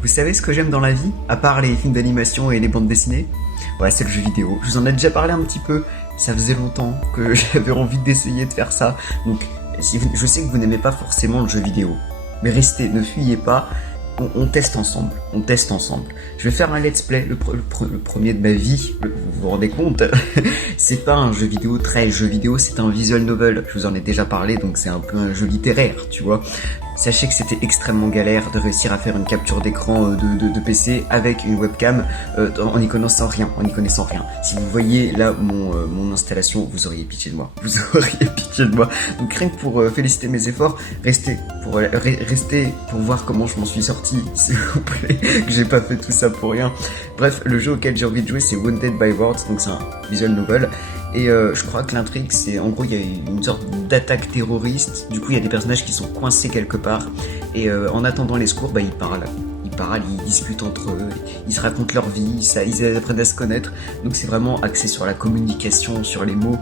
Vous savez ce que j'aime dans la vie, à part les films d'animation et les bandes dessinées? Ouais, c'est le jeu vidéo. Je vous en ai déjà parlé un petit peu. Ça faisait longtemps que j'avais envie d'essayer de faire ça. Donc, je sais que vous n'aimez pas forcément le jeu vidéo. Mais restez, ne fuyez pas. On teste ensemble. On teste ensemble. Je vais faire un let's play, le premier de ma vie. Vous vous rendez compte? C'est pas un jeu vidéo très jeu vidéo, c'est un visual novel. Je vous en ai déjà parlé, donc c'est un peu un jeu littéraire, tu vois. Sachez que c'était extrêmement galère de réussir à faire une capture d'écran de PC avec une webcam en n'y connaissant rien, Si vous voyez là mon installation, vous auriez pitié de moi. Vous auriez pitié de moi. Donc rien que pour féliciter mes efforts, restez pour voir comment je m'en suis sorti, s'il vous plaît. Que j'ai pas fait tout ça pour rien. Bref, le jeu auquel j'ai envie de jouer, c'est Wounded by Words, donc c'est un visual novel. Et je crois que l'intrigue, c'est en gros, il y a une sorte d'attaque terroriste. Du coup, il y a des personnages qui sont coincés quelque part. Et en attendant les secours, bah, ils parlent, ils discutent entre eux, ils se racontent leur vie, ils apprennent à se connaître. Donc c'est vraiment axé sur la communication, sur les mots.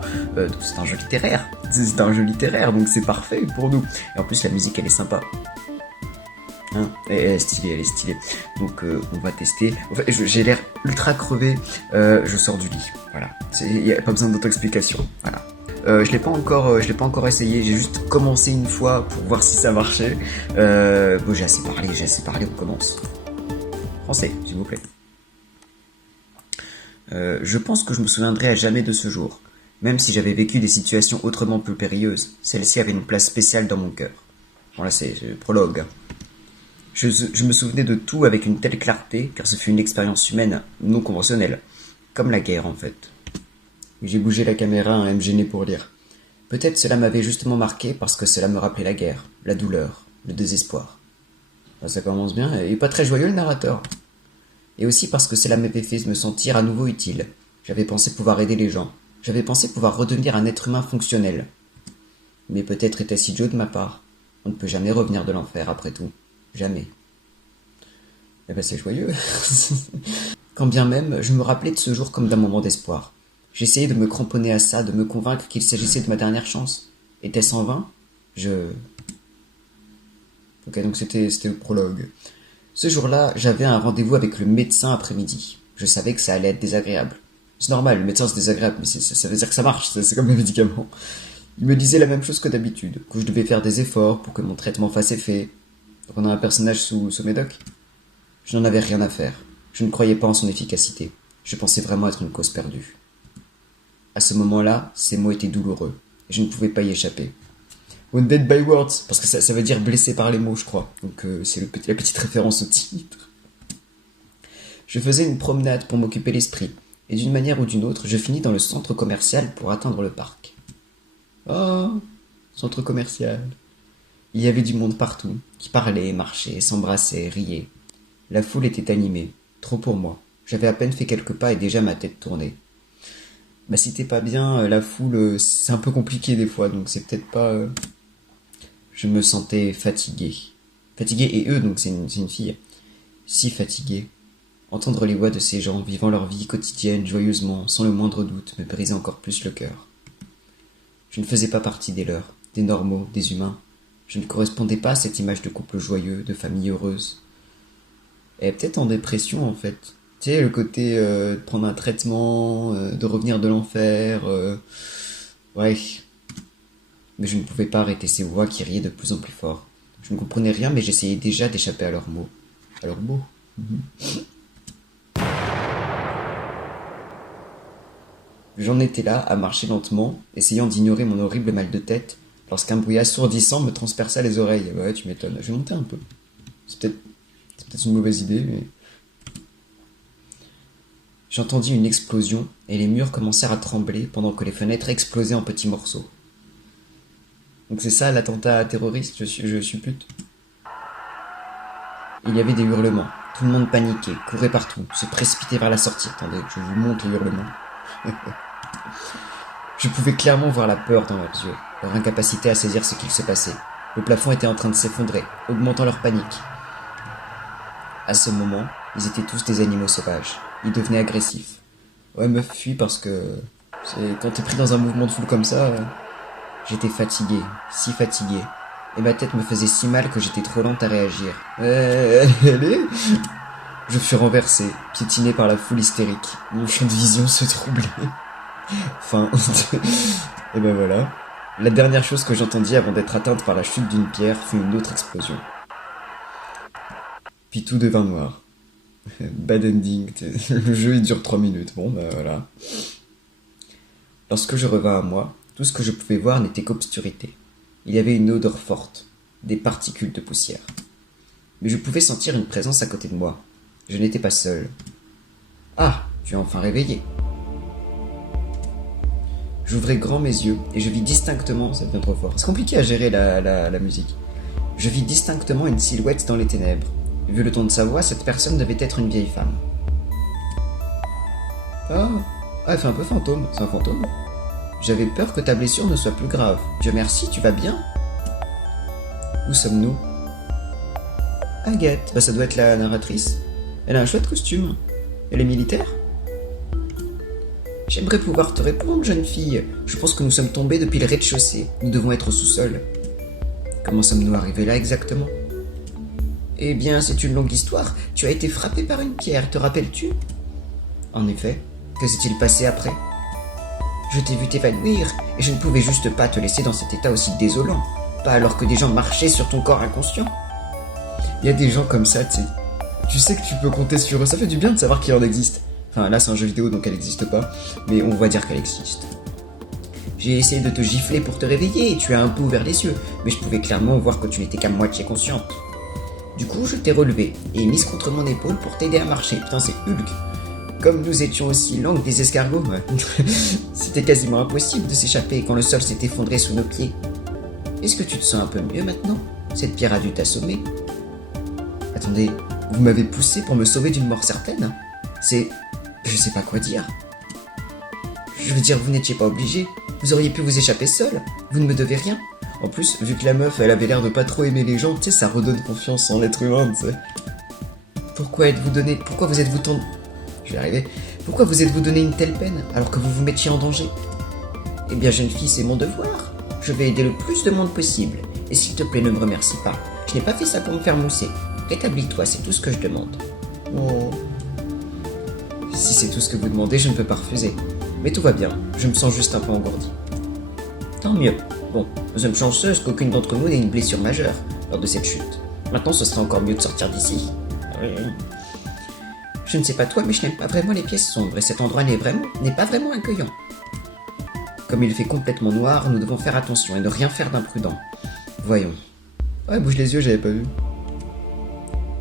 C'est un jeu littéraire. C'est un jeu littéraire, donc c'est parfait pour nous. Et en plus, la musique, elle est sympa. Hein, elle est stylée. Donc on va tester. Enfin, j'ai l'air ultra crevé. Je sors du lit. Voilà. Il n'y a pas besoin d'autre explication. Voilà. Je l'ai pas encore essayé. J'ai juste commencé une fois pour voir si ça marchait. Bon, j'ai assez parlé. On commence. Français, s'il vous plaît. Je pense que je me souviendrai à jamais de ce jour. Même si j'avais vécu des situations autrement plus périlleuses, celle-ci avait une place spéciale dans mon cœur. Bon là c'est le prologue. Je me souvenais de tout avec une telle clarté, car ce fut une expérience humaine non conventionnelle. Comme la guerre, en fait. J'ai bougé la caméra à me gêner pour lire. Peut-être cela m'avait justement marqué parce que cela me rappelait la guerre, la douleur, le désespoir. Ben, ça commence bien, il est pas très joyeux le narrateur. Et aussi parce que cela m'avait fait me sentir à nouveau utile. J'avais pensé pouvoir aider les gens. J'avais pensé pouvoir redevenir un être humain fonctionnel. Mais peut-être était-ce idiot de ma part. On ne peut jamais revenir de l'enfer après tout. Jamais. Eh ben c'est joyeux. Quand bien même, je me rappelais de ce jour comme d'un moment d'espoir. J'essayais de me cramponner à ça, de me convaincre qu'il s'agissait de ma dernière chance. Était-ce en vain? Ok, donc c'était le prologue. Ce jour-là, j'avais un rendez-vous avec le médecin après-midi. Je savais que ça allait être désagréable. C'est normal, le médecin c'est désagréable, mais ça veut dire que ça marche, c'est comme les médicaments. Il me disait la même chose que d'habitude, que je devais faire des efforts pour que mon traitement fasse effet. Donc on a un personnage sous médoc. Je n'en avais rien à faire. Je ne croyais pas en son efficacité. Je pensais vraiment être une cause perdue. À ce moment-là, ces mots étaient douloureux, et je ne pouvais pas y échapper. Wounded by words, parce que ça veut dire blessé par les mots, je crois. Donc c'est la petite référence au titre. Je faisais une promenade pour m'occuper l'esprit, et d'une manière ou d'une autre, je finis dans le centre commercial pour atteindre le parc. Oh, centre commercial. Il y avait du monde partout, qui parlait, marchait, s'embrassait, riait. La foule était animée, trop pour moi. J'avais à peine fait quelques pas et déjà ma tête tournait. Bah si t'es pas bien, la foule, c'est un peu compliqué des fois, donc c'est peut-être pas... Je me sentais fatigué. Fatigué et eux, donc c'est une fille. Si fatigué. Entendre les voix de ces gens vivant leur vie quotidienne joyeusement, sans le moindre doute, me brisait encore plus le cœur. Je ne faisais pas partie des leurs, des normaux, des humains. Je ne correspondais pas à cette image de couple joyeux, de famille heureuse. Elle est peut-être en dépression, en fait. Tu sais, le côté de prendre un traitement, de revenir de l'enfer... Ouais. Mais je ne pouvais pas arrêter ces voix qui riaient de plus en plus fort. Je ne comprenais rien, mais j'essayais déjà d'échapper à leurs mots. À leurs mots. J'en étais là, à marcher lentement, essayant d'ignorer mon horrible mal de tête, lorsqu'un bruit assourdissant me transperça les oreilles. Ouais, tu m'étonnes. Je vais monter un peu. C'est peut-être une mauvaise idée, mais... J'entendis une explosion, et les murs commencèrent à trembler pendant que les fenêtres explosaient en petits morceaux. Donc c'est ça l'attentat terroriste, je suppute. Il y avait des hurlements. Tout le monde paniquait, courait partout, se précipitait vers la sortie. Attendez, je vous montre les hurlements. Je pouvais clairement voir la peur dans leurs yeux, leur incapacité à saisir ce qu'il se passait. Le plafond était en train de s'effondrer, augmentant leur panique. À ce moment, ils étaient tous des animaux sauvages. Ils devenaient agressifs. Ouais, meuf, fuis parce que... Quand t'es pris dans un mouvement de foule comme ça... J'étais fatigué, si fatigué. et ma tête me faisait si mal que j'étais trop lente à réagir. Elle est... Je fus renversé, piétiné par la foule hystérique. Mon champ de vision se troublait. Enfin... Et ben voilà. La dernière chose que j'entendis avant d'être atteinte par la chute d'une pierre fut une autre explosion. Puis tout devint noir. Bad ending. Le jeu il dure 3 minutes. Bon bah voilà. Lorsque je revins à moi, tout ce que je pouvais voir n'était qu'obscurité. Il y avait une odeur forte, des particules de poussière. Mais je pouvais sentir une présence à côté de moi. Je n'étais pas seul. Ah, tu es enfin réveillé. J'ouvrais grand mes yeux et je vis distinctement, ça devient trop fort. C'est compliqué à gérer la musique. Je vis distinctement une silhouette dans les ténèbres. Vu le ton de sa voix, cette personne devait être une vieille femme. Ah, elle fait un peu fantôme, c'est un fantôme. J'avais peur que ta blessure ne soit plus grave. Dieu merci, tu vas bien? Où sommes-nous? Agathe, bah ça doit être la narratrice. Elle a un chouette costume. Elle est militaire? J'aimerais pouvoir te répondre, jeune fille. Je pense que nous sommes tombés depuis le rez-de-chaussée. Nous devons être au sous-sol. Comment sommes-nous arrivés là exactement? Eh bien, c'est une longue histoire. Tu as été frappé par une pierre, te rappelles-tu? En effet. Que s'est-il passé après? Je t'ai vu t'évanouir, et je ne pouvais juste pas te laisser dans cet état aussi désolant. Pas alors que des gens marchaient sur ton corps inconscient. Il y a des gens comme ça, tu sais. Tu sais que tu peux compter sur eux. Ça fait du bien de savoir qu'il en existe. Enfin, là, c'est un jeu vidéo, donc elle n'existe pas. Mais on va dire qu'elle existe. J'ai essayé de te gifler pour te réveiller, et tu as un peu ouvert les yeux. Mais je pouvais clairement voir que tu n'étais qu'à moitié consciente. Du coup, je t'ai relevé, et mise contre mon épaule pour t'aider à marcher. Putain, c'est Hulk. Comme nous étions aussi lents que des escargots, c'était quasiment impossible de s'échapper quand le sol s'est effondré sous nos pieds. Est-ce que tu te sens un peu mieux maintenant? Cette pierre a dû t'assommer. Attendez, vous m'avez poussé pour me sauver d'une mort certaine? C'est... je sais pas quoi dire. Je veux dire, vous n'étiez pas obligé. Vous auriez pu vous échapper seul. Vous ne me devez rien. En plus, vu que la meuf, elle avait l'air de pas trop aimer les gens, tu sais, ça redonne confiance en l'être humain, tu sais. Pourquoi vous êtes-vous tant... Je vais arriver. Pourquoi vous êtes-vous donné une telle peine, alors que vous vous mettiez en danger? Eh bien, jeune fille, c'est mon devoir. Je vais aider le plus de monde possible. Et s'il te plaît, ne me remercie pas. Je n'ai pas fait ça pour me faire mousser. Rétablis-toi, c'est tout ce que je demande. Oh. Si c'est tout ce que vous demandez, je ne peux pas refuser. Mais tout va bien, je me sens juste un peu engourdi. Tant mieux. Bon, nous sommes chanceuses qu'aucune d'entre nous n'ait une blessure majeure lors de cette chute. Maintenant, ce serait encore mieux de sortir d'ici. Je ne sais pas toi, mais je n'aime pas vraiment les pièces sombres et cet endroit n'est pas vraiment accueillant. Comme il fait complètement noir, nous devons faire attention et ne rien faire d'imprudent. Voyons. Ouais, bouge les yeux, j'avais pas vu.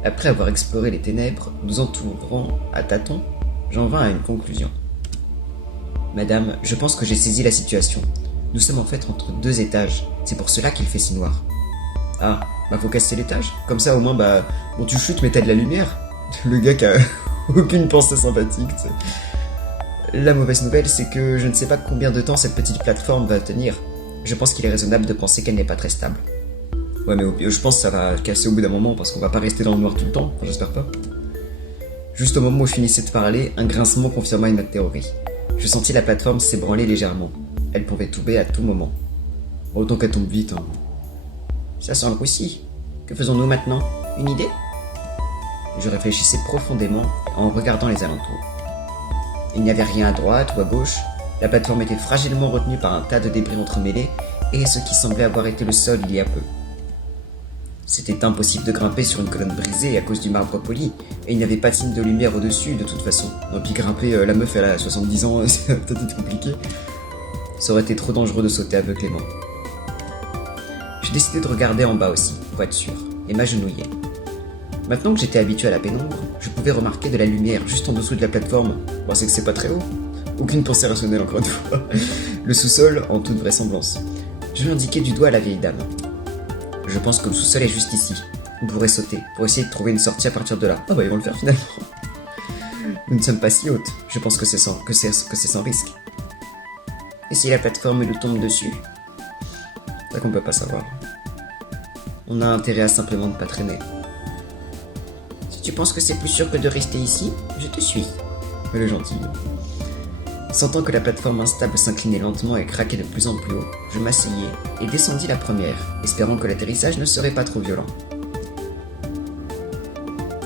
Après avoir exploré les ténèbres, nous entourant à tâtons, j'en vins à une conclusion. Madame, je pense que j'ai saisi la situation. Nous sommes en fait entre 2 étages, c'est pour cela qu'il fait si noir. Ah, bah faut casser l'étage. Comme ça au moins, bah, bon tu chutes mais t'as de la lumière. Le gars qui a aucune pensée sympathique, tu sais. La mauvaise nouvelle, c'est que je ne sais pas combien de temps cette petite plateforme va tenir. Je pense qu'il est raisonnable de penser qu'elle n'est pas très stable. Ouais, mais je pense que ça va casser au bout d'un moment, parce qu'on va pas rester dans le noir tout le temps, enfin, j'espère pas. Juste au moment où je finissais de parler, un grincement confirma ma théorie. Je sentis la plateforme s'ébranler légèrement. Elle pouvait tomber à tout moment. Autant qu'elle tombe vite, hein. Ça sent le roussi. Que faisons-nous maintenant? Une idée? Je réfléchissais profondément en regardant les alentours. Il n'y avait rien à droite ou à gauche. La plateforme était fragilement retenue par un tas de débris entremêlés et ce qui semblait avoir été le sol il y a peu. C'était impossible de grimper sur une colonne brisée à cause du marbre poli, et il n'y avait pas de signe de lumière au-dessus de toute façon. Et puis grimper, la meuf elle a 70 ans, ça va peut-être être compliqué. Ça aurait été trop dangereux de sauter aveuglément. J'ai décidé de regarder en bas aussi, pour être sûr, et m'agenouiller. Maintenant que j'étais habitué à la pénombre, je pouvais remarquer de la lumière juste en dessous de la plateforme. Bon, c'est que c'est pas très haut. Aucune pensée rationnelle encore une fois. Le sous-sol, en toute vraisemblance. Je lui indiquai du doigt à la vieille dame. Je pense que le sous-sol est juste ici. On pourrait sauter, pour essayer de trouver une sortie à partir de là. Ah bah ils vont le faire finalement. Nous ne sommes pas si hautes. Je pense que c'est sans risque. Et si la plateforme nous tombe dessus? C'est ça qu'on peut pas savoir. On a intérêt à simplement ne pas traîner. Si tu penses que c'est plus sûr que de rester ici, je te suis. Elle est gentille. Sentant que la plateforme instable s'inclinait lentement et craquait de plus en plus haut, je m'asseyai et descendis la première, espérant que l'atterrissage ne serait pas trop violent.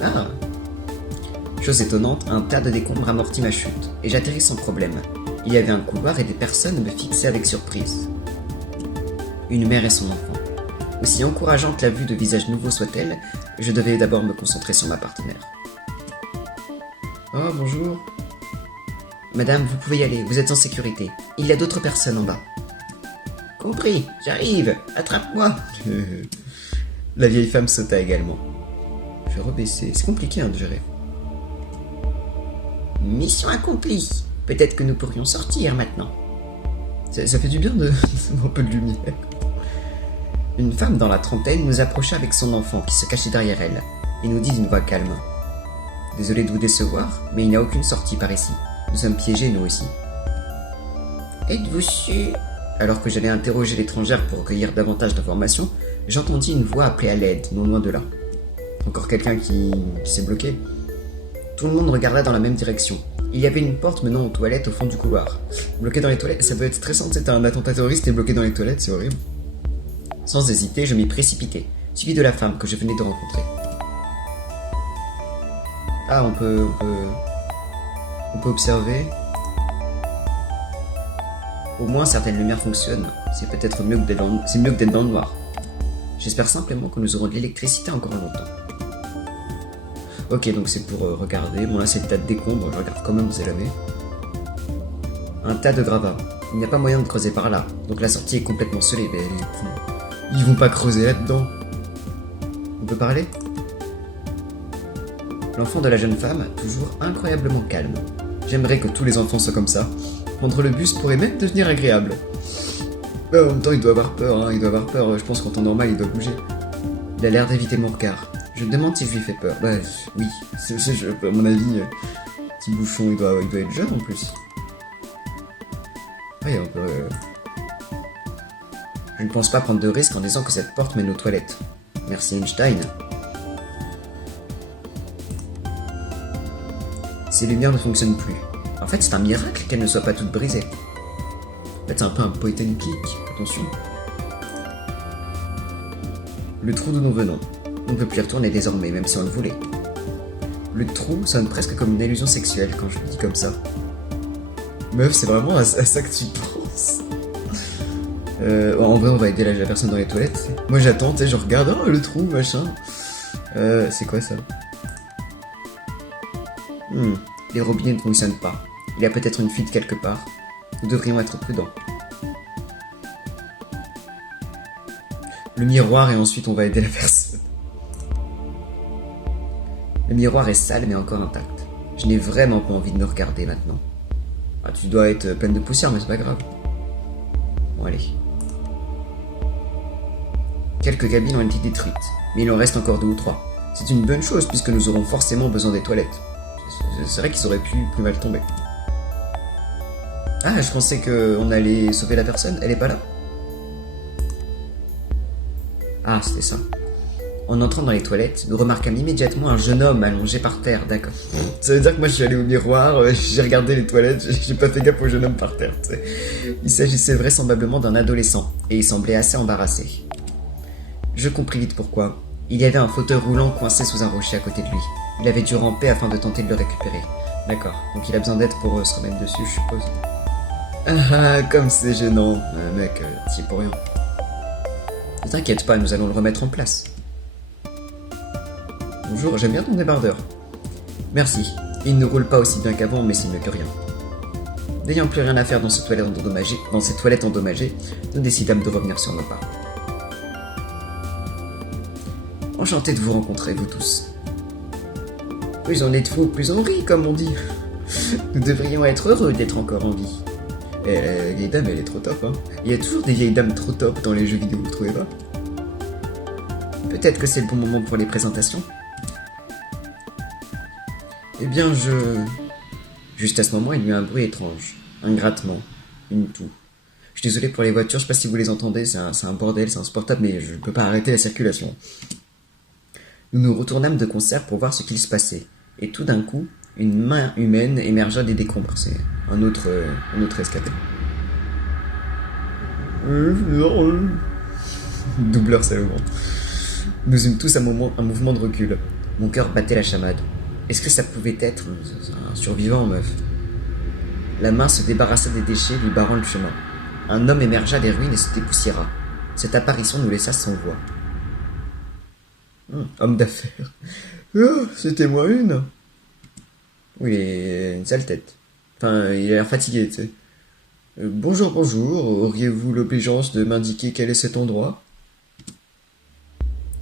Ah! Chose étonnante, un tas de décombres amortit ma chute, et j'atterris sans problème. Il y avait un couloir et des personnes me fixaient avec surprise. Une mère et son enfant. Aussi encourageante la vue de visages nouveaux soit-elle, je devais d'abord me concentrer sur ma partenaire. Oh, bonjour. Madame, vous pouvez y aller, vous êtes en sécurité. Il y a d'autres personnes en bas. Compris, j'arrive, attrape-moi. La vieille femme sauta également. Je vais rebaisser, c'est compliqué de gérer. Mission accomplie. Peut-être que nous pourrions sortir maintenant. Ça fait du bien de un peu de lumière. Une femme dans la trentaine nous approcha avec son enfant qui se cachait derrière elle et nous dit d'une voix calme. Désolé de vous décevoir, mais il n'y a aucune sortie par ici. Nous sommes piégés, nous aussi. Êtes-vous sûr? Alors que j'allais interroger l'étrangère pour recueillir davantage d'informations, j'entendis une voix appeler à l'aide, non loin de là. Encore quelqu'un qui s'est bloqué. Tout le monde regarda dans la même direction. Il y avait une porte menant aux toilettes au fond du couloir. Bloqué dans les toilettes, ça peut être stressant, c'est un attentat terroriste et bloqué dans les toilettes, c'est horrible. Sans hésiter, je m'y précipitai, suivi de la femme que je venais de rencontrer. Ah, on peut observer. Au moins, certaines lumières fonctionnent. C'est peut-être mieux que d'être dans le noir. J'espère simplement que nous aurons de l'électricité encore longtemps. Ok, donc c'est pour regarder. Bon, là, c'est le tas de décombres. Je regarde quand même, vous jamais. Un tas de gravats. Il n'y a pas moyen de creuser par là. Donc la sortie est complètement scellée. Mais ils vont pas creuser là-dedans. On peut parler? L'enfant de la jeune femme, toujours incroyablement calme. J'aimerais que tous les enfants soient comme ça. Prendre le bus pourrait même devenir agréable. En même temps, il doit avoir peur, hein, il doit avoir peur. Je pense qu'en temps normal, il doit bouger. Il a l'air d'éviter mon regard. Je me demande si je lui fais peur. Bah, oui. À mon avis, petit bouchon, il doit être jeune en plus. Oui, on peut... Je ne pense pas prendre de risque en disant que cette porte mène aux toilettes. Merci Einstein. Ces lumières ne fonctionnent plus. En fait, c'est un miracle qu'elles ne soient pas toutes brisées. En fait, c'est un peu un point and click. Attention. Le trou d'où nous venons. On ne peut plus y retourner désormais, même si on le voulait. Le trou sonne presque comme une allusion sexuelle quand je le dis comme ça. Meuf, c'est vraiment à ça que tu penses. En vrai, on va aider la personne dans les toilettes. Moi, j'attends, tu sais, je regarde, oh, le trou, machin. C'est quoi ça? Les robinets ne fonctionnent pas. Il y a peut-être une fuite quelque part. Nous devrions être prudents. Le miroir et ensuite on va aider la personne. Le miroir est sale mais encore intact. Je n'ai vraiment pas envie de me regarder maintenant. Ah, tu dois être pleine de poussière mais c'est pas grave. Bon allez. Quelques cabines ont été détruites, mais il en reste encore 2 ou 3. C'est une bonne chose puisque nous aurons forcément besoin des toilettes. C'est vrai qu'ils auraient pu plus mal tomber. Ah, je pensais qu'on allait sauver la personne, elle est pas là? Ah, c'était ça. En entrant dans les toilettes, nous remarquâmes immédiatement un jeune homme allongé par terre, d'accord. Ça veut dire que moi je suis allé au miroir, j'ai regardé les toilettes, j'ai pas fait gaffe au jeune homme par terre, tu sais. Il s'agissait vraisemblablement d'un adolescent, et il semblait assez embarrassé. Je compris vite pourquoi. Il y avait un fauteuil roulant coincé sous un rocher à côté de lui. Il avait dû ramper afin de tenter de le récupérer. D'accord, donc il a besoin d'aide pour se remettre dessus, je suppose. Ah, comme c'est gênant. Mec, t'y es pour rien. Ne t'inquiète pas, nous allons le remettre en place. Bonjour, j'aime bien ton débardeur. Merci. Il ne roule pas aussi bien qu'avant, mais c'est mieux que rien. N'ayant plus rien à faire dans ces toilettes endommagées, nous décidâmes de revenir sur nos pas. Enchanté de vous rencontrer, vous tous. Plus on est de fous, plus on rit, comme on dit. Nous devrions être heureux d'être encore en vie. Et la vieille dame, elle est trop top, hein. Il y a toujours des vieilles dames trop top dans les jeux vidéo, vous trouvez pas? Peut-être que c'est le bon moment pour les présentations. Eh bien, Juste à ce moment, il y eut un bruit étrange. Un grattement. Une toux. Je suis désolé pour les voitures, je sais pas si vous les entendez, c'est un bordel, c'est insupportable, mais je ne peux pas arrêter la circulation. Nous nous retournâmes de concert pour voir ce qu'il se passait. Et tout d'un coup, Une main humaine émergea des décombres. C'est un autre escapé. Doubleur salement. Nous eûmes tous un mouvement de recul. Mon cœur battait la chamade. Est-ce que ça pouvait être un survivant, meuf? La main se débarrassa des déchets, lui barrant le chemin. Un homme émergea des ruines et se dépoussiéra. Cette apparition nous laissa sans voix. Homme d'affaires. Oh, c'était moi une. Oui, il a une sale tête. Enfin, il a l'air fatigué, tu sais. Bonjour, auriez-vous l'obligeance de m'indiquer quel est cet endroit?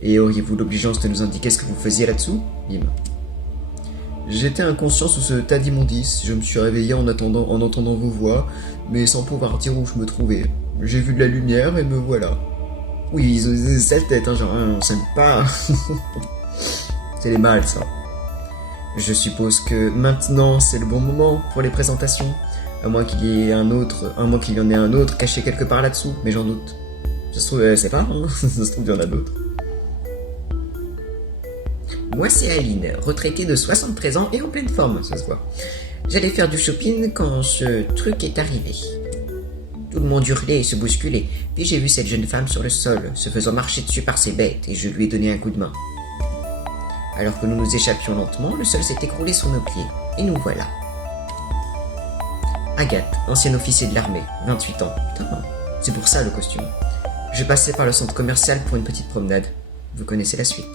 Et auriez-vous l'obligeance de nous indiquer ce que vous faisiez là-dessous? Bim. J'étais inconscient sous ce tas d'immondices. Je me suis réveillé en entendant vos voix, mais sans pouvoir dire où je me trouvais. J'ai vu de la lumière et me voilà. Oui, ils ont des sales têtes, hein, genre, on s'aime pas. C'est les mâles, ça. Je suppose que maintenant, c'est le bon moment pour les présentations. À moins qu'il y en ait un autre caché quelque part là-dessous, mais j'en doute. Ça se trouve, c'est pas, hein. Ça se trouve, il y en a d'autres. Moi, c'est Aline, retraitée de 73 ans et en pleine forme, ça se voit. J'allais faire du shopping quand ce truc est arrivé. Tout le monde hurlait et se bousculait, puis j'ai vu cette jeune femme sur le sol, se faisant marcher dessus par ces bêtes, et je lui ai donné un coup de main. Alors que nous nous échappions lentement, le sol s'est écroulé sous nos pieds, et nous voilà. Agathe, ancien officier de l'armée, 28 ans. Putain, c'est pour ça le costume. Je passais par le centre commercial pour une petite promenade. Vous connaissez la suite.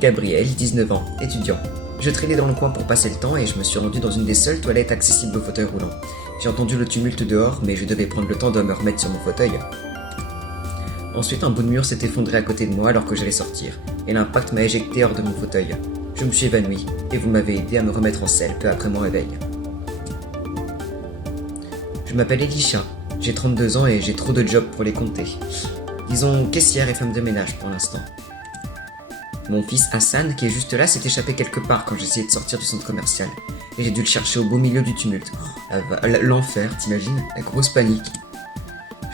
Gabriel, 19 ans, étudiant. Je traînais dans le coin pour passer le temps et je me suis rendu dans une des seules toilettes accessibles au fauteuil roulant. J'ai entendu le tumulte dehors, mais je devais prendre le temps de me remettre sur mon fauteuil. Ensuite, un bout de mur s'est effondré à côté de moi alors que j'allais sortir, et l'impact m'a éjecté hors de mon fauteuil. Je me suis évanoui, et vous m'avez aidé à me remettre en selle peu après mon réveil. Je m'appelle Elisha, j'ai 32 ans et j'ai trop de jobs pour les compter. Disons caissière et femme de ménage pour l'instant. Mon fils Hassan, qui est juste là, s'est échappé quelque part quand j'essayais de sortir du centre commercial. Et j'ai dû le chercher au beau milieu du tumulte. L'enfer, t'imagines? La grosse panique.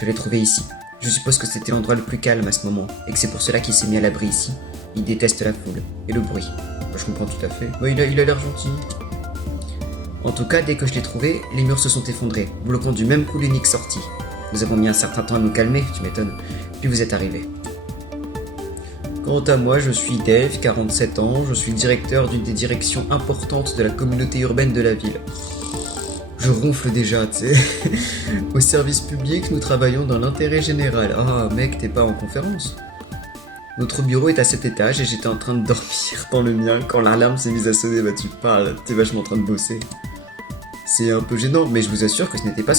Je l'ai trouvé ici. Je suppose que c'était l'endroit le plus calme à ce moment, et que c'est pour cela qu'il s'est mis à l'abri ici. Il déteste la foule, et le bruit. Je comprends tout à fait. Il a l'air gentil. En tout cas, dès que je l'ai trouvé, les murs se sont effondrés, bloquant du même coup l'unique sortie. Nous avons mis un certain temps à nous calmer, tu m'étonnes. Puis vous êtes arrivés. Quant à moi, je suis Dave, 47 ans, je suis directeur d'une des directions importantes de la communauté urbaine de la ville. Je ronfle déjà, tu sais. Au service public, nous travaillons dans l'intérêt général. Ah, mec, t'es pas en conférence? Notre bureau est à cet étage et j'étais en train de dormir dans le mien quand l'alarme s'est mise à sonner. Bah tu parles, t'es vachement en train de bosser. C'est un peu gênant, mais je vous assure que ce n'était pas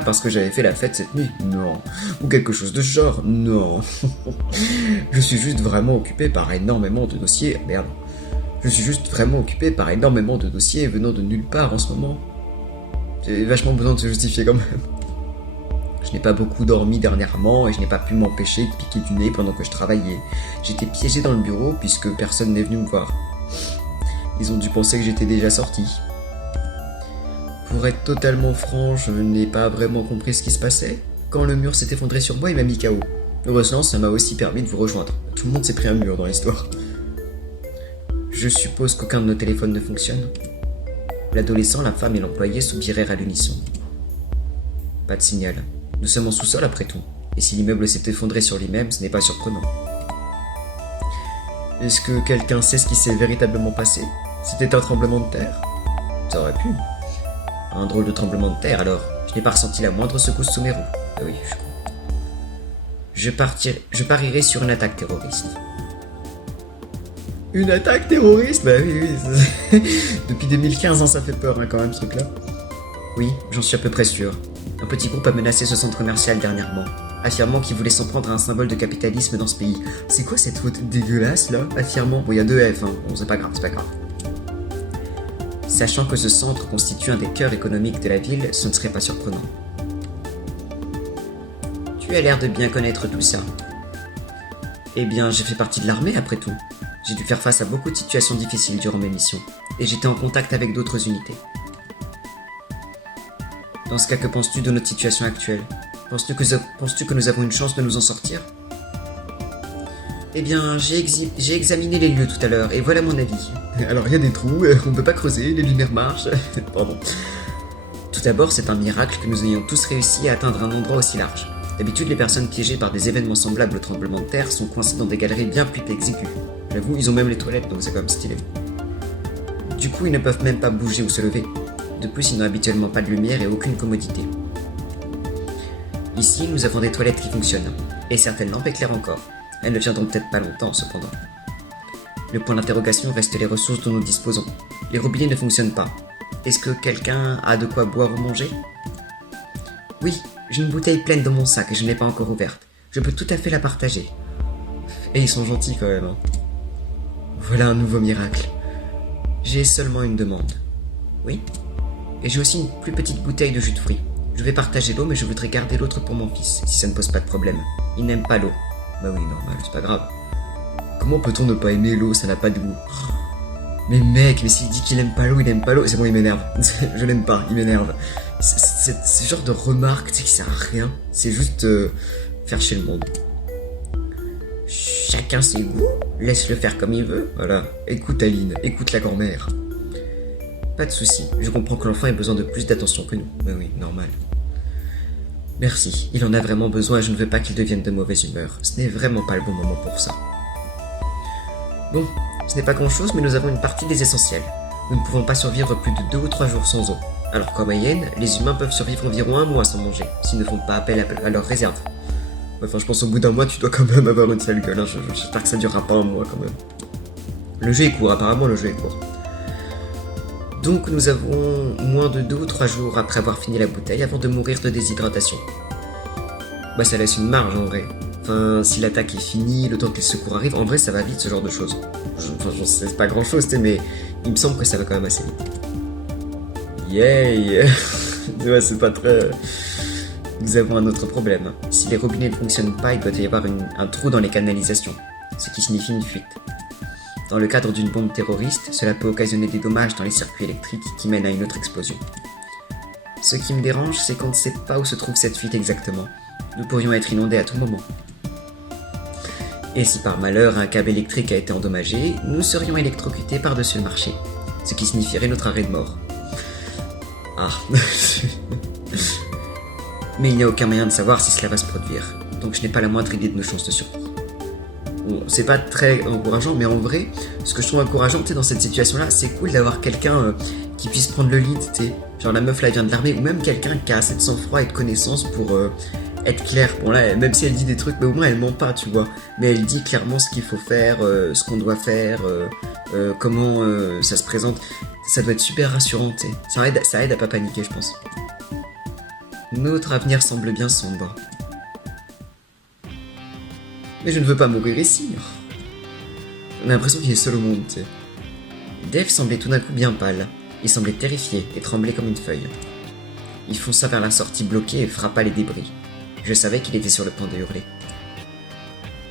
parce que j'avais fait la fête cette nuit. Non. Ou quelque chose de ce genre. Non. Je suis juste vraiment occupé par énormément de dossiers. Merde. Je suis juste vraiment occupé par énormément de dossiers venant de nulle part en ce moment. J'ai vachement besoin de se justifier quand même. Je n'ai pas beaucoup dormi dernièrement et je n'ai pas pu m'empêcher de piquer du nez pendant que je travaillais. J'étais piégé dans le bureau puisque personne n'est venu me voir. Ils ont dû penser que j'étais déjà sorti. Pour être totalement franc, je n'ai pas vraiment compris ce qui se passait. Quand le mur s'est effondré sur moi, il m'a mis KO. Heureusement, ça m'a aussi permis de vous rejoindre. Tout le monde s'est pris un mur dans l'histoire. Je suppose qu'aucun de nos téléphones ne fonctionne. L'adolescent, la femme et l'employé soupirèrent à l'unisson. Pas de signal. Nous sommes en sous-sol après tout. Et si l'immeuble s'est effondré sur lui-même, ce n'est pas surprenant. Est-ce que quelqu'un sait ce qui s'est véritablement passé? C'était un tremblement de terre? Ça aurait pu. Un drôle de tremblement de terre alors. Je n'ai pas ressenti la moindre secousse sous mes roues. Ah oui, je comprends. Je parierai sur une attaque terroriste. Une attaque terroriste? Bah oui. Depuis 2015, hein, ça fait peur hein, quand même ce truc-là. Oui, j'en suis à peu près sûr. Un petit groupe a menacé ce centre commercial dernièrement, affirmant qu'il voulait s'en prendre à un symbole de capitalisme dans ce pays. C'est quoi cette faute dégueulasse là? Affirmant, bon il y a 2 F, hein. Bon c'est pas grave. Sachant que ce centre constitue un des cœurs économiques de la ville, ce ne serait pas surprenant. Tu as l'air de bien connaître tout ça. Eh bien, j'ai fait partie de l'armée après tout. J'ai dû faire face à beaucoup de situations difficiles durant mes missions, et j'étais en contact avec d'autres unités. Dans ce cas, que penses-tu de notre situation actuelle? Penses-tu que nous avons une chance de nous en sortir? Eh bien, j'ai examiné les lieux tout à l'heure, et voilà mon avis. Alors, il y a des trous, on ne peut pas creuser, les lumières marchent. Pardon. Tout d'abord, c'est un miracle que nous ayons tous réussi à atteindre un endroit aussi large. D'habitude, les personnes piégées par des événements semblables au tremblement de terre sont coincées dans des galeries bien plus exiguës. J'avoue, ils ont même les toilettes, donc c'est quand même stylé. Du coup, ils ne peuvent même pas bouger ou se lever. De plus, ils n'ont habituellement pas de lumière et aucune commodité. Ici, nous avons des toilettes qui fonctionnent, et certaines lampes éclairent encore. Elles ne tiendront peut-être pas longtemps, cependant. Le point d'interrogation reste les ressources dont nous disposons. Les robinets ne fonctionnent pas. Est-ce que quelqu'un a de quoi boire ou manger? Oui, j'ai une bouteille pleine dans mon sac et je ne l'ai pas encore ouverte. Je peux tout à fait la partager. Et ils sont gentils quand même. Hein. Voilà un nouveau miracle. J'ai seulement une demande. Oui? Et j'ai aussi une plus petite bouteille de jus de fruits. Je vais partager l'eau, mais je voudrais garder l'autre pour mon fils, si ça ne pose pas de problème. Il n'aime pas l'eau. Bah oui, normal, c'est pas grave. Comment peut-on ne pas aimer l'eau? Ça n'a pas de goût. Mais mec, mais s'il dit qu'il aime pas l'eau, il aime pas l'eau. C'est bon, il m'énerve. Je l'aime pas, il m'énerve. C'est ce genre de remarque, tu sais, qui sert à rien. C'est juste faire chier le monde. Chacun ses goûts, laisse-le faire comme il veut. Voilà, écoute Aline, écoute la grand-mère. Pas de souci, je comprends que l'enfant ait besoin de plus d'attention que nous. Mais oui, normal. Merci, il en a vraiment besoin et je ne veux pas qu'il devienne de mauvaise humeur. Ce n'est vraiment pas le bon moment pour ça. Bon, ce n'est pas grand-chose, mais nous avons une partie des essentiels. Nous ne pouvons pas survivre plus de 2 ou 3 jours sans eau. Alors qu'en moyenne, les humains peuvent survivre environ 1 mois sans manger, s'ils ne font pas appel à leurs réserves. Enfin, je pense au bout d'un mois, tu dois quand même avoir une sale gueule. Hein. J'espère que ça durera pas 1 mois quand même. Le jeu est court, apparemment le jeu est court. Donc nous avons moins de 2 ou 3 jours après avoir fini la bouteille avant de mourir de déshydratation. Bah ça laisse une marge en vrai. Enfin, si l'attaque est finie, le temps que les secours arrivent, en vrai ça va vite ce genre de choses. Enfin, j'en sais pas grand chose, mais il me semble que ça va quand même assez vite. Yay. Ouais, c'est pas très... Nous avons un autre problème. Si les robinets ne fonctionnent pas, il doit y avoir un trou dans les canalisations, ce qui signifie une fuite. Dans le cadre d'une bombe terroriste, cela peut occasionner des dommages dans les circuits électriques qui mènent à une autre explosion. Ce qui me dérange, c'est qu'on ne sait pas où se trouve cette fuite exactement. Nous pourrions être inondés à tout moment. Et si par malheur un câble électrique a été endommagé, nous serions électrocutés par-dessus le marché, ce qui signifierait notre arrêt de mort. Ah. Mais il n'y a aucun moyen de savoir si cela va se produire, donc je n'ai pas la moindre idée de nos chances de survie. Bon, c'est pas très encourageant, mais en vrai, ce que je trouve encourageant, tu sais, dans cette situation-là, c'est cool d'avoir quelqu'un qui puisse prendre le lead, tu sais. Genre la meuf là vient de l'armée, ou même quelqu'un qui a assez de sang-froid et de connaissances pour être clair. Bon là, même si elle dit des trucs, mais au moins elle ment pas, tu vois. Mais elle dit clairement ce qu'il faut faire, ce qu'on doit faire, comment ça se présente. Ça doit être super rassurant, tu sais. Ça aide à pas paniquer, je pense. Notre avenir semble bien sombre. Mais je ne veux pas mourir ici. On a l'impression qu'il est seul au monde, tu sais. Dave semblait tout d'un coup bien pâle. Il semblait terrifié et tremblait comme une feuille. Il fonça vers la sortie bloquée et frappa les débris. Je savais qu'il était sur le point de hurler.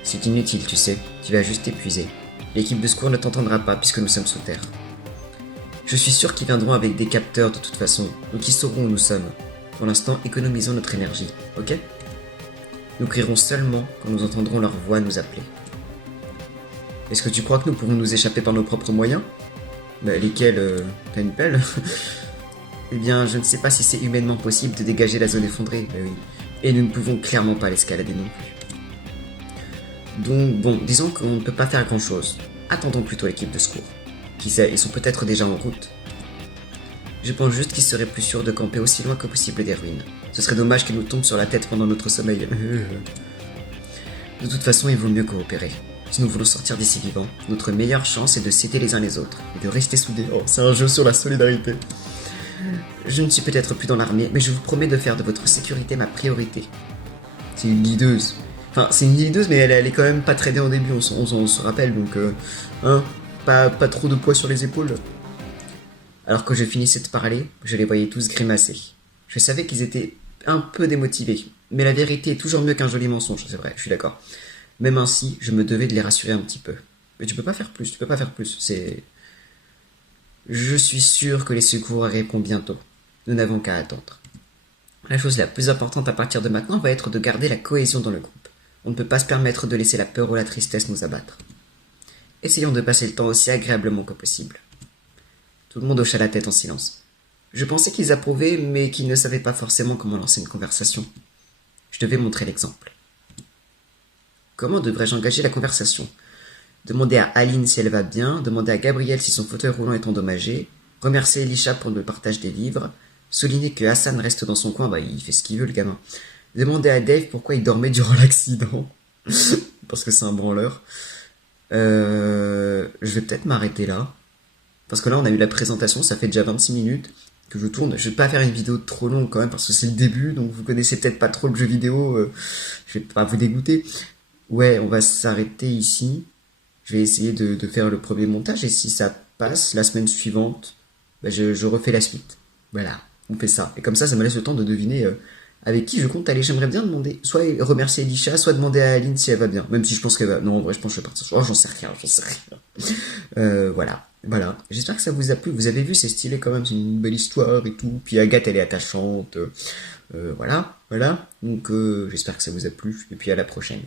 C'est inutile, tu sais. Tu vas juste t'épuiser. L'équipe de secours ne t'entendra pas puisque nous sommes sous terre. Je suis sûr qu'ils viendront avec des capteurs de toute façon, donc ils sauront où nous sommes. Pour l'instant, économisons notre énergie, ok? Nous crierons seulement quand nous entendrons leur voix nous appeler. Est-ce que tu crois que nous pourrons nous échapper par nos propres moyens? Bah, lesquels t'as une pelle? Eh bien, je ne sais pas si c'est humainement possible de dégager la zone effondrée, bah oui. Et nous ne pouvons clairement pas l'escalader non plus. Donc, bon, disons qu'on ne peut pas faire grand-chose. Attendons plutôt l'équipe de secours. Qui sait, ils sont peut-être déjà en route. Je pense juste qu'il serait plus sûr de camper aussi loin que possible des ruines. Ce serait dommage qu'ils nous tombent sur la tête pendant notre sommeil. De toute façon, il vaut mieux coopérer. Si nous voulons sortir d'ici vivants, notre meilleure chance est de s'aider les uns les autres et de rester soudés. Oh, c'est un jeu sur la solidarité. Je ne suis peut-être plus dans l'armée, mais je vous promets de faire de votre sécurité ma priorité. C'est une leaduse. Enfin, c'est une leaduse, mais elle est quand même pas tradée au début, on se rappelle, donc... pas trop de poids sur les épaules. Alors que je finissais de parler, je les voyais tous grimacer. Je savais qu'ils étaient un peu démotivés, mais la vérité est toujours mieux qu'un joli mensonge, c'est vrai, je suis d'accord. Même ainsi, je me devais de les rassurer un petit peu. Mais tu peux pas faire plus, c'est... Je suis sûr que les secours arriveront bientôt. Nous n'avons qu'à attendre. La chose la plus importante à partir de maintenant va être de garder la cohésion dans le groupe. On ne peut pas se permettre de laisser la peur ou la tristesse nous abattre. Essayons de passer le temps aussi agréablement que possible. Tout le monde hocha la tête en silence. Je pensais qu'ils approuvaient, mais qu'ils ne savaient pas forcément comment lancer une conversation. Je devais montrer l'exemple. Comment devrais-je engager la conversation? Demander à Aline si elle va bien, demander à Gabriel si son fauteuil roulant est endommagé, remercier Elisha pour le partage des livres, souligner que Hassan reste dans son coin, bah il fait ce qu'il veut le gamin. Demander à Dave pourquoi il dormait durant l'accident, parce que c'est un branleur. Je vais peut-être m'arrêter là, parce que là on a eu la présentation, ça fait déjà 26 minutes que je tourne. Je vais pas faire une vidéo trop longue quand même, parce que c'est le début, donc vous connaissez peut-être pas trop le jeu vidéo, je vais pas vous dégoûter. Ouais, on va s'arrêter ici. Je vais essayer de faire le premier montage et si ça passe, la semaine suivante, bah, je refais la suite. Voilà, on fait ça. Et comme ça me laisse le temps de deviner avec qui je compte aller. J'aimerais bien demander, soit remercier Elisha, soit demander à Aline si elle va bien. Même si je pense qu'elle va... Non, en vrai, je pense que je vais partir. Oh, j'en sais rien, j'en sais rien. Voilà, voilà. J'espère que ça vous a plu. Vous avez vu, c'est stylé quand même, c'est une belle histoire et tout. Puis Agathe, elle est attachante. Voilà, voilà. Donc j'espère que ça vous a plu. Et puis à la prochaine.